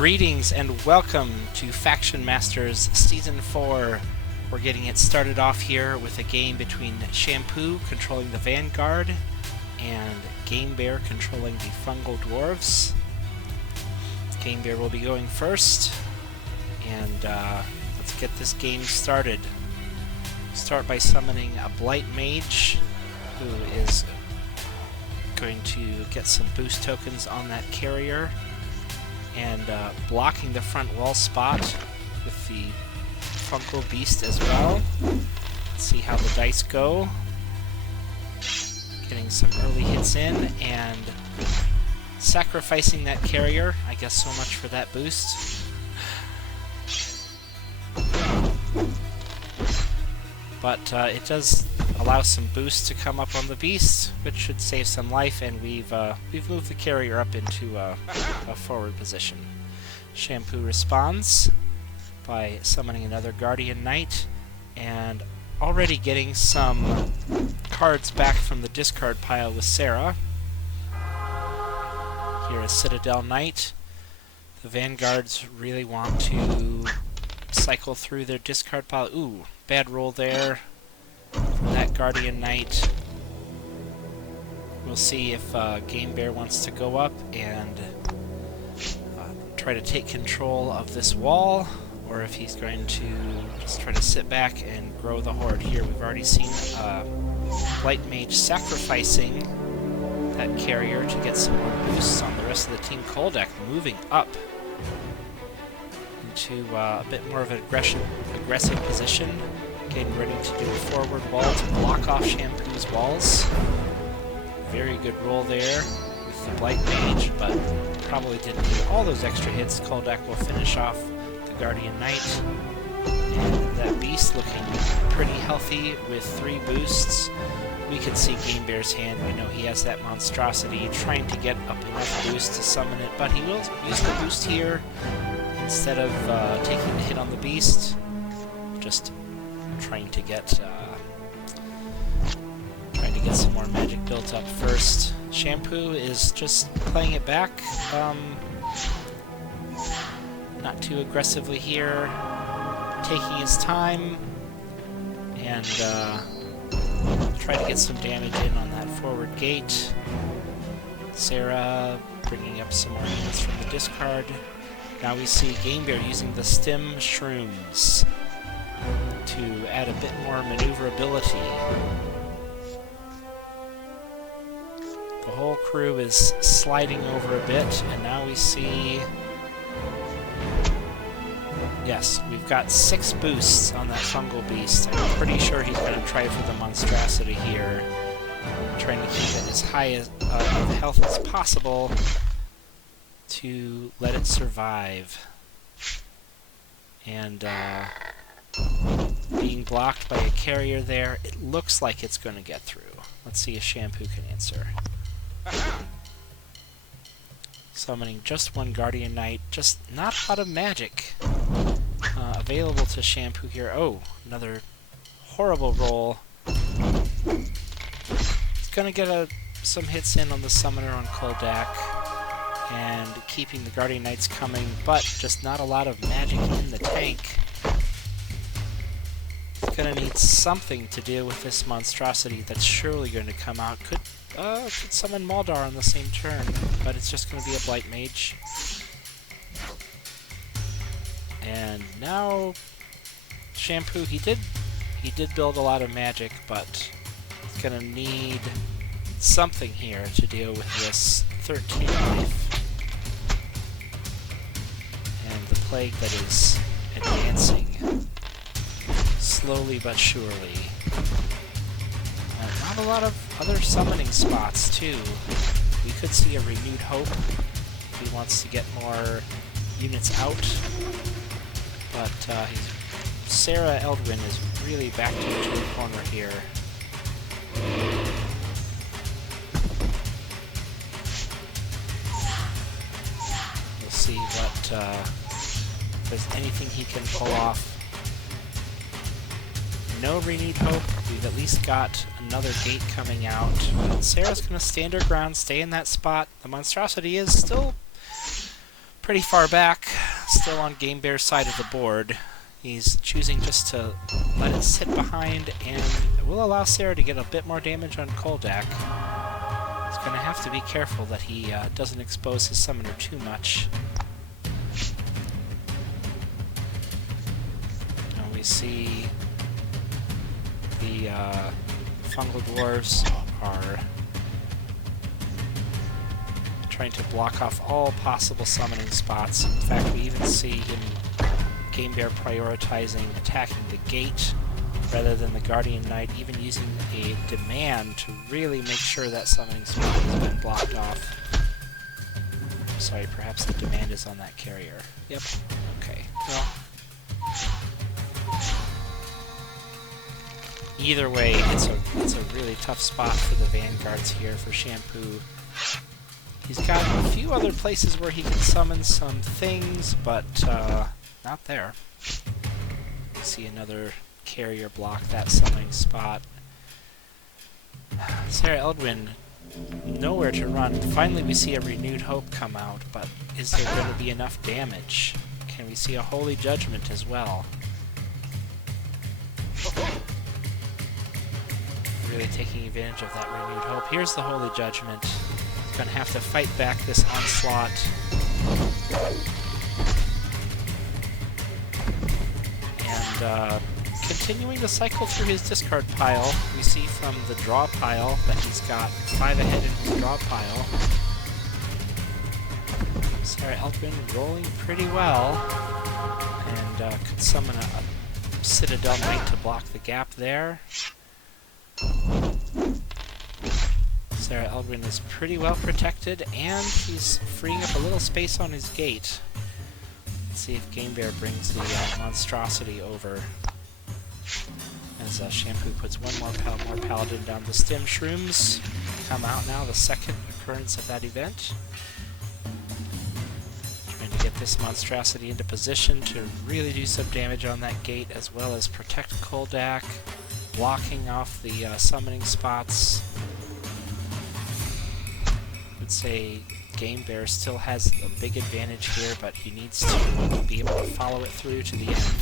Greetings and welcome to FactionMasters Season 4. We're getting it started off here with a game between Shampoo controlling the Vanguard and Gamebear controlling the Fungal Dwarves. Gamebear will be going first, and let's get this game started. Start by summoning a Blight Mage, who is going to get some boost tokens on that carrier, and blocking the front wall spot with the Fungal Beast as well. Let's see how the dice go. Getting some early hits in and sacrificing that carrier. I guess so much for that boost. But it does allow some boost to come up on the beast, which should save some life, and we've moved the carrier up into a forward position. Shampoo responds by summoning another Guardian Knight, and already getting some cards back from the discard pile with Sarah. Here is Citadel Knight. The Vanguards really want to cycle through their discard pile. Ooh, bad roll there from that Guardian Knight. We'll see if Gamebear wants to go up and try to take control of this wall, or if he's going to just try to sit back and grow the horde. Here we've already seen Blight Mage sacrificing that carrier to get some more boosts on the rest of the team. Koldak moving up into a bit more of an aggressive position, getting ready to do a forward wall to block off Shampoo's walls. Very good roll there with the Blight Mage, but probably didn't need all those extra hits. Koldak will finish off the Guardian Knight, and that beast looking pretty healthy with 3 boosts. We can see Gamebear's hand. We know he has that monstrosity trying to get up enough boost to summon it, but he will use the boost here instead of taking the hit on the beast. Just trying to get some more magic built up first. Shampoo is just playing it back, not too aggressively here, taking his time, and try to get some damage in on that forward gate. Sarah bringing up some more units from the discard. Now we see Gamebear using the stem shrooms to add a bit more maneuverability. The whole crew is sliding over a bit, and now we see... Yes, we've got 6 boosts on that Fungal Beast. I'm pretty sure he's going to try for the monstrosity here, trying to keep it as high of health as possible to let it survive. And being blocked by a carrier there, it looks like it's going to get through. Let's see if Shampoo can answer. Summoning just 1 Guardian Knight, just not a lot of magic available to Shampoo here. Oh, another horrible roll. He's gonna get some hits in on the summoner on Koldak, and keeping the Guardian Knights coming, but just not a lot of magic in the tank. He's gonna need something to deal with this monstrosity that's surely going to come out. Could summon Maldar on the same turn, but it's just going to be a Blight Mage. And now Shampoo, he did build a lot of magic, but he's going to need something here to deal with this 13 life and the plague that is advancing slowly but surely. Not a lot of other summoning spots, too. We could see a Renewed Hope if he wants to get more units out. But Sarah Eldwin is really backed into a corner here. We'll see what if there's anything he can pull off. No Renewed Hope. We've at least got another gate coming out. But Sarah's going to stand her ground, stay in that spot. The monstrosity is still pretty far back. still on Gamebear's side of the board. He's choosing just to let it sit behind, and will allow Sarah to get a bit more damage on Koldak. He's going to have to be careful that he doesn't expose his summoner too much. And we see the Fungal Dwarves are trying to block off all possible summoning spots. In fact, we even see him, Gamebear, prioritizing attacking the gate rather than the Guardian Knight, even using a demand to really make sure that summoning spot has been blocked off. Sorry, perhaps the demand is on that carrier. Yep. Okay. Well, either way, it's a really tough spot for the Vanguards here for Shampoo. He's got a few other places where he can summon some things, but not there. See another carrier block that summoning spot. Sarah Eldwin, nowhere to run. Finally we see a Renewed Hope come out, but is there going to be enough damage? Can we see a Holy Judgment as well? Really taking advantage of that Renewed Hope. Here's the Holy Judgment. Going to have to fight back this onslaught. And continuing to cycle through his discard pile, we see from the draw pile that he's got 5 ahead in his draw pile. Sarah Eldwin rolling pretty well, and could summon a Citadel Knight to block the gap there. Sarah Eldwin is pretty well protected, and he's freeing up a little space on his gate. Let's see if Gamebear brings the monstrosity over. As Shampoo puts one more paladin down. The stem shrooms come out now, the second occurrence of that event. Trying to get this monstrosity into position to really do some damage on that gate, as well as protect Koldak, blocking off the summoning spots. Say Gamebear still has a big advantage here, but he needs to be able to follow it through to the end.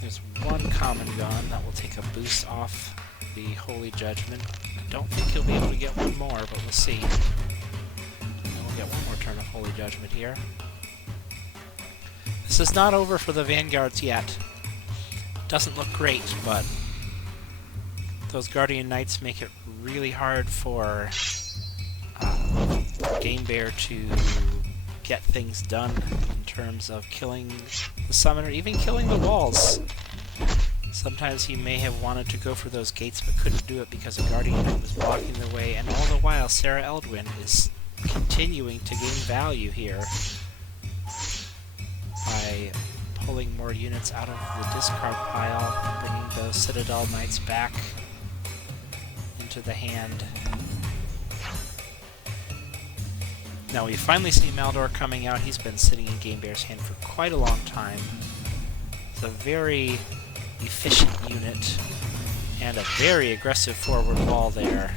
There's one common gun that will take a boost off the Holy Judgment. I don't think he'll be able to get one more, but we'll see. And we'll get one more turn of Holy Judgment here. This is not over for the Vanguards yet. Doesn't look great, but those Guardian Knights make it really hard for Gamebear to get things done in terms of killing the summoner, even killing the walls. Sometimes he may have wanted to go for those gates but couldn't do it because a Guardian Knight was blocking their way, and all the while Sarah Eldwin is continuing to gain value here by pulling more units out of the discard pile, bringing those Citadel Knights back into the hand. Now we finally see Maldor coming out. He's been sitting in Gamebear's hand for quite a long time. It's a very efficient unit and a very aggressive forward wall there.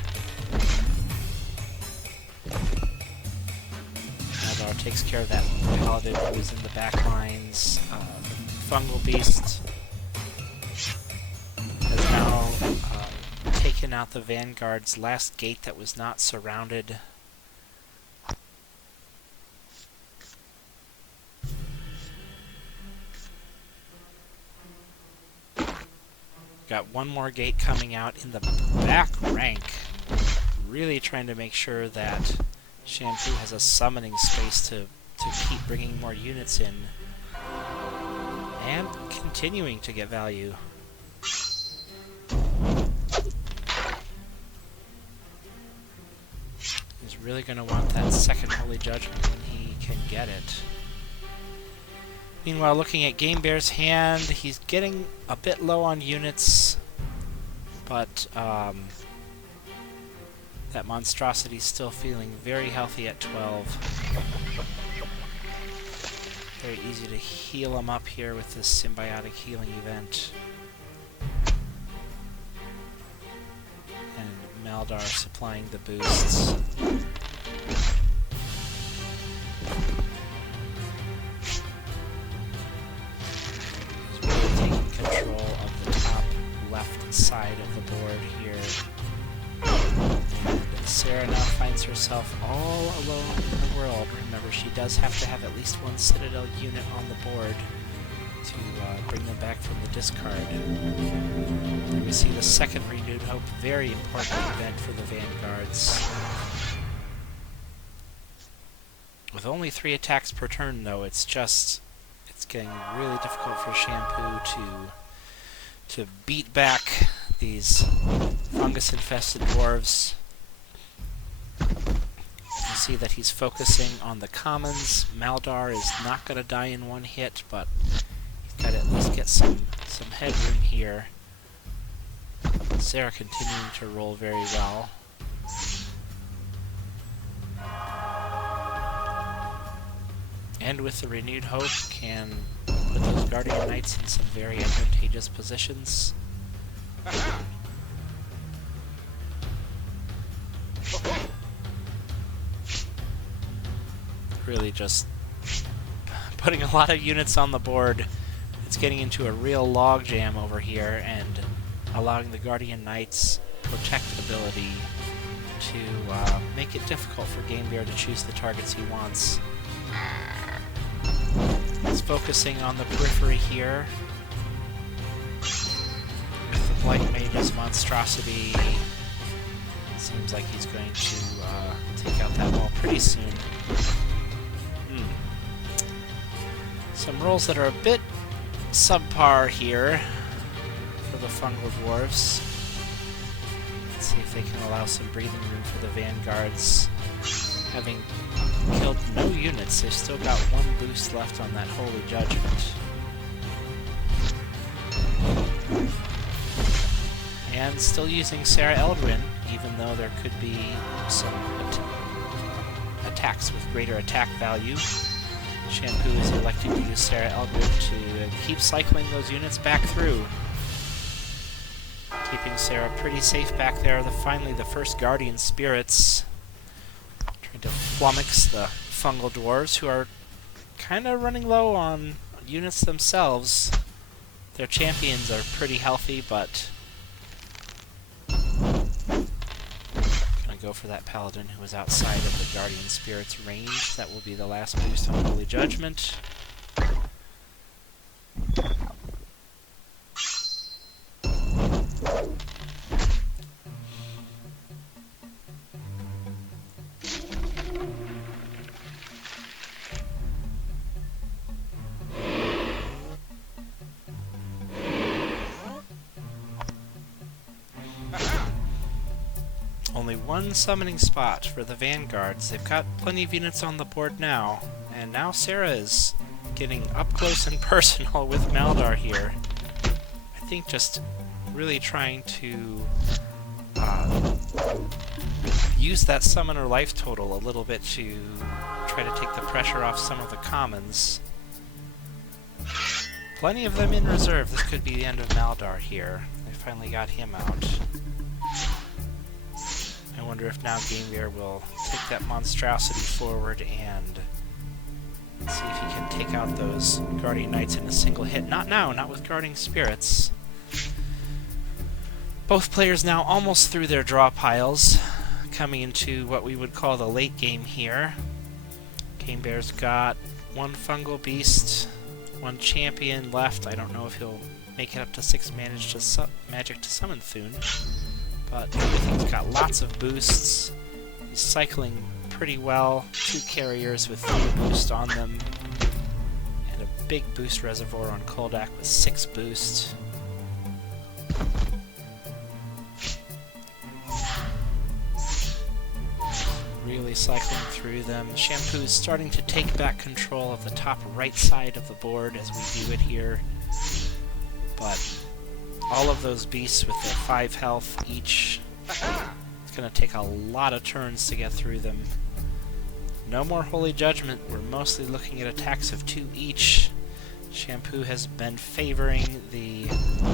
Maldor takes care of that paladin who was in the back lines. Fungal Beast has now taken out the Vanguard's last gate that was not surrounded. Got one more gate coming out in the back rank, really trying to make sure that Shampoo has a summoning space to keep bringing more units in, and continuing to get value. He's really going to want that second Holy Judgment when he can get it. Meanwhile, looking at Gamebear's hand, he's getting a bit low on units, but that monstrosity's still feeling very healthy at 12. Very easy to heal him up here with this symbiotic healing event. And Maldar supplying the boosts. He's really taking control of the top left side of the board here. And Sarah now finds herself all alone in the world. Remember, she does have to have at least one Citadel unit on the board to bring them back from the discard. Here we see the second Renewed Hope, very important event for the Vanguards. With only 3 attacks per turn, though, it's getting really difficult for Shampoo to beat back these fungus-infested dwarves. You see that he's focusing on the commons. Maldar is not going to die in one hit, but he's got to at least get some headroom here. Sarah continuing to roll very well. And with the Renewed Hope, can put those Guardian Knights in some very advantageous positions. Really just putting a lot of units on the board. It's getting into a real logjam over here, and allowing the Guardian Knight's protect ability to make it difficult for Gamebear to choose the targets he wants. He's focusing on the periphery here. With the Blight Mage's monstrosity, it seems like he's going to take out that wall pretty soon. Some rolls that are a bit subpar here for the Fungal Dwarves. Let's see if they can allow some breathing room for the Vanguards. Having killed no units, they've still got 1 boost left on that Holy Judgment. And still using Sarah Eldrin, even though there could be some attacks with greater attack value. Shampoo is electing to use Sarah Eldrin to keep cycling those units back through. Keeping Sarah pretty safe back there. Finally, the first Guardian Spirits trying to flummox the Fungal Dwarves, who are kind of running low on units themselves. Their champions are pretty healthy, but go for that Paladin who was outside of the Guardian Spirit's range. That will be the last boost on Holy Judgment. Only 1 summoning spot for the Vanguards. They've got plenty of units on the board now, and now Sarah is getting up close and personal with Maldar here. I think just really trying to use that summoner life total a little bit to try to take the pressure off some of the commons. Plenty of them in reserve. This could be the end of Maldar here. They finally got him out. I wonder if now Gamebear will take that monstrosity forward and see if he can take out those Guardian Knights in a single hit. Not now, not with Guardian Spirits. Both players now almost through their draw piles, coming into what we would call the late game here. Gamebear's got 1 Fungal Beast, 1 champion left. I don't know if he'll make it up to 6 magic to summon Thune. But everything's got lots of boosts. He's cycling pretty well. 2 carriers with 3 boost on them. And a big boost reservoir on Koldak with 6 boost. Really cycling through them. Shampoo is starting to take back control of the top right side of the board as we view it here. But all of those beasts with their 5 health each, it's going to take a lot of turns to get through them. No more Holy Judgment. We're mostly looking at attacks of 2 each. Shampoo has been favoring the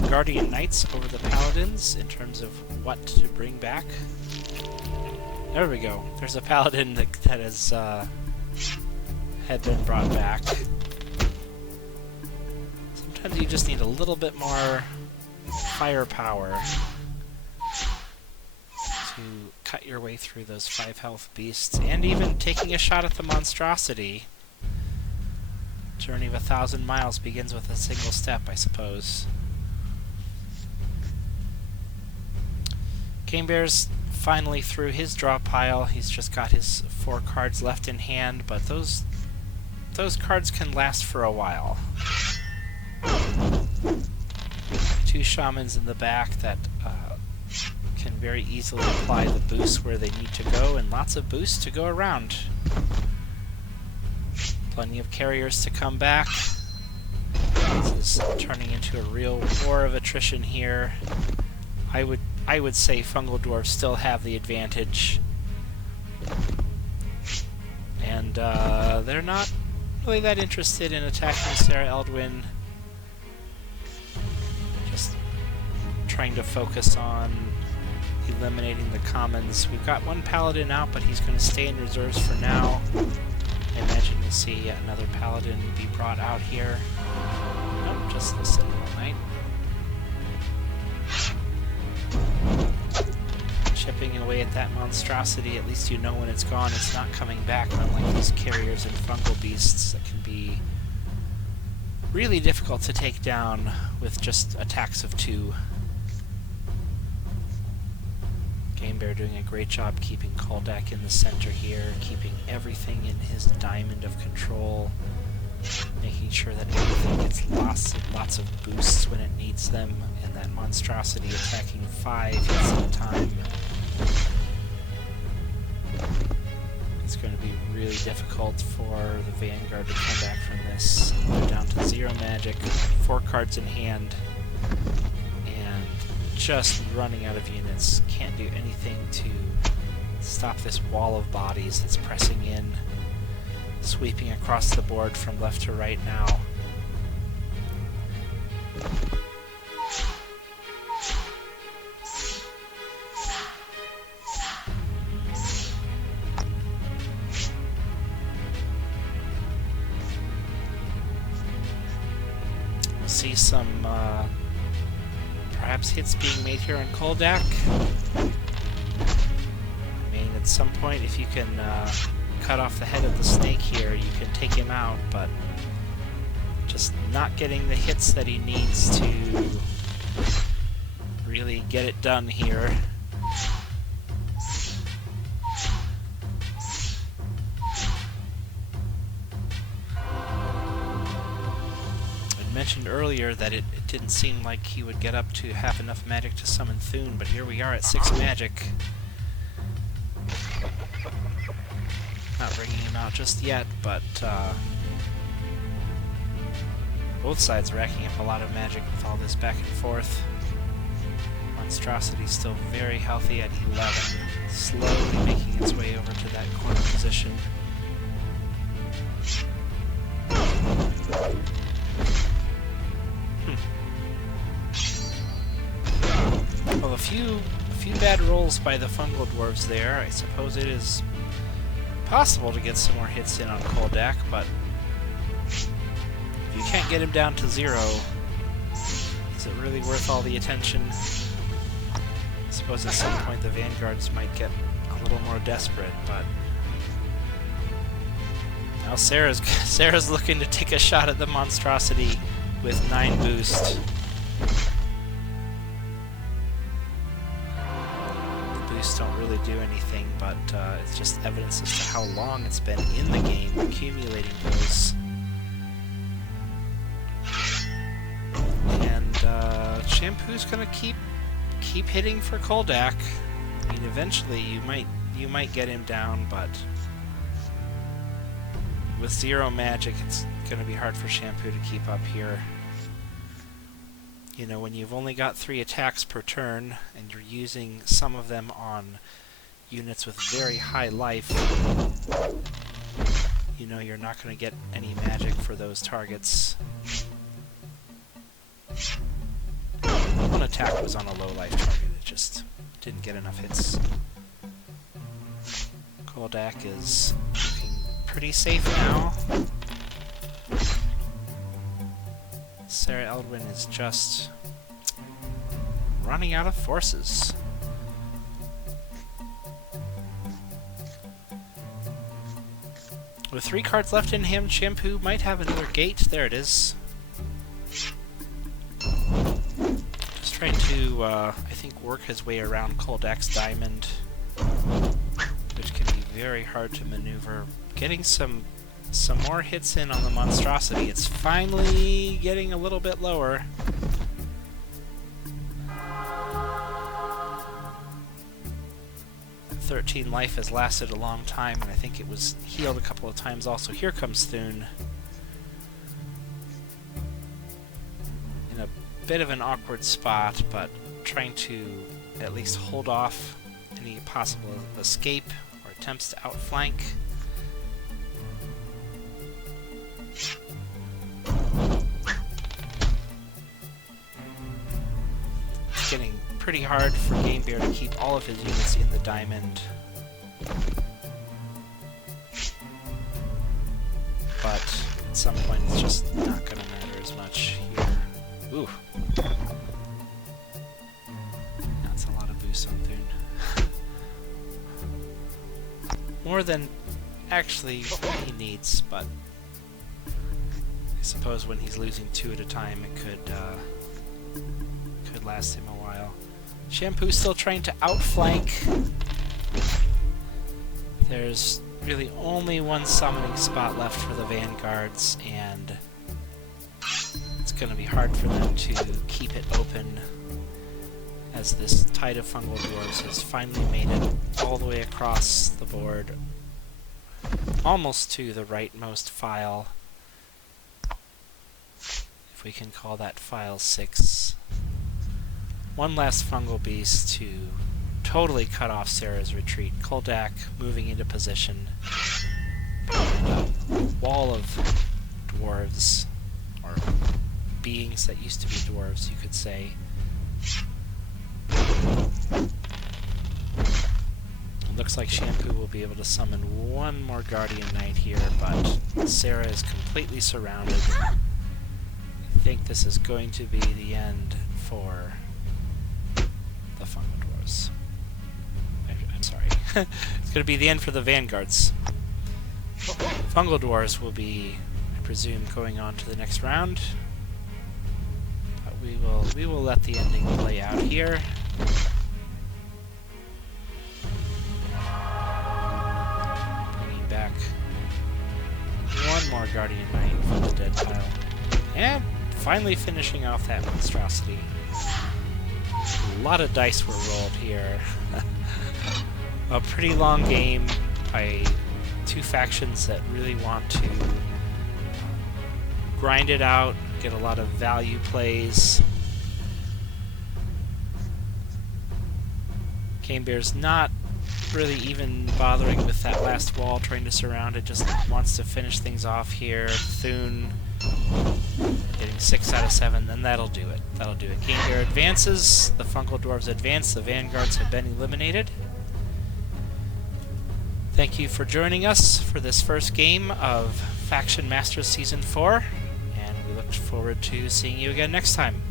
Guardian Knights over the Paladins in terms of what to bring back. There we go. There's a Paladin that has had been brought back. Sometimes you just need a little bit more firepower to cut your way through those 5 health beasts, and even taking a shot at the monstrosity. Journey of 1,000 miles begins with a single step, I suppose. Gamebear's finally through his draw pile. He's just got his 4 cards left in hand, but those cards can last for a while. 2 shamans in the back that can very easily apply the boosts where they need to go, and lots of boosts to go around. Plenty of carriers to come back. This is turning into a real war of attrition here. I would say Fungal Dwarves still have the advantage. And they're not really that interested in attacking Sarah Eldwin. Just trying to focus on eliminating the commons. We've got 1 paladin out, but he's going to stay in reserves for now. I imagine we'll see yet another paladin be brought out here. Nope, just the Sentinel Knight. Chipping away at that monstrosity, at least you know when it's gone, it's not coming back, unlike these carriers and fungal beasts that can be really difficult to take down with just attacks of 2. Gamebear doing a great job keeping Koldak in the center here, keeping everything in his diamond of control, making sure that everything gets lots of boosts when it needs them, and that monstrosity attacking 5 hits at a time. It's going to be really difficult for the Vanguard to come back from this. They're down to 0 magic, 4 cards in hand, and just running out of units. Can't do anything to stop this wall of bodies that's pressing in, sweeping across the board from left to right now. We'll see some perhaps hits being made here on Koldak. I mean, at some point, if you can cut off the head of the snake here, you can take him out, but just not getting the hits that he needs to really get it done here. I mentioned earlier that it didn't seem like he would get up to have enough magic to summon Thune, but here we are at 6 magic. Not bringing him out just yet, but both sides racking up a lot of magic with all this back and forth. Monstrosity still very healthy at 11, slowly making its way over to that corner position. Well, a few bad rolls by the Fungal Dwarves there. I suppose it is possible to get some more hits in on Koldak, but if you can't get him down to 0, is it really worth all the attention? I suppose at some point the Vanguards might get a little more desperate, but now Sarah's looking to take a shot at the monstrosity with 9 boost. Boosts don't really do anything, but it's just evidence as to how long it's been in the game, accumulating those. And Shampoo's gonna keep hitting for Koldak. I mean, eventually you might get him down, but with 0 magic, it's gonna be hard for Shampoo to keep up here. You know, when you've only got 3 attacks per turn, and you're using some of them on units with very high life, you know you're not going to get any magic for those targets. One attack was on a low life target, it just didn't get enough hits. Koldak is looking pretty safe now. Sarah Eldwin is just running out of forces. With 3 cards left in hand, Shampoo might have another gate. There it is. Just trying to, I think, work his way around Koldak's diamond, which can be very hard to maneuver. Getting some more hits in on the monstrosity. It's finally getting a little bit lower. That 13 life has lasted a long time, and I think it was healed a couple of times also. Here comes Thune. In a bit of an awkward spot, but trying to at least hold off any possible escape or attempts to outflank. Getting pretty hard for Gamebear to keep all of his units in the diamond. But at some point it's just not going to matter as much here. Ooh. That's a lot of boost on Thune. More than actually he needs, but I suppose when he's losing 2 at a time it could last him a while. Shampoo's still trying to outflank. There's really only one summoning spot left for the Vanguards, and it's going to be hard for them to keep it open as this tide of Fungal Dwarves has finally made it all the way across the board, almost to the rightmost file, if we can call that file 6. One last Fungal Beast to totally cut off Sarah's retreat. Koldak moving into position. A wall of dwarves, or beings that used to be dwarves, you could say. It looks like Shampoo will be able to summon one more Guardian Knight here, but Sarah is completely surrounded. I think this is going to be the end for the Fungal Dwarves. I'm sorry. It's going to be the end for the Vanguards. Fungal Dwarves will be, I presume, going on to the next round. But we will let the ending play out here. Bringing back one more Guardian Knight from the dead pile. And finally finishing off that monstrosity. A lot of dice were rolled here. A pretty long game by 2 factions that really want to grind it out, get a lot of value plays. Gamebear's not really even bothering with that last wall, trying to surround it, just wants to finish things off here. Thune getting 6 out of 7, then that'll do it. That'll do it. Gamebear advances, the Fungal Dwarves advance, the Vanguards have been eliminated. Thank you for joining us for this first game of FactionMasters Season 4, and we look forward to seeing you again next time.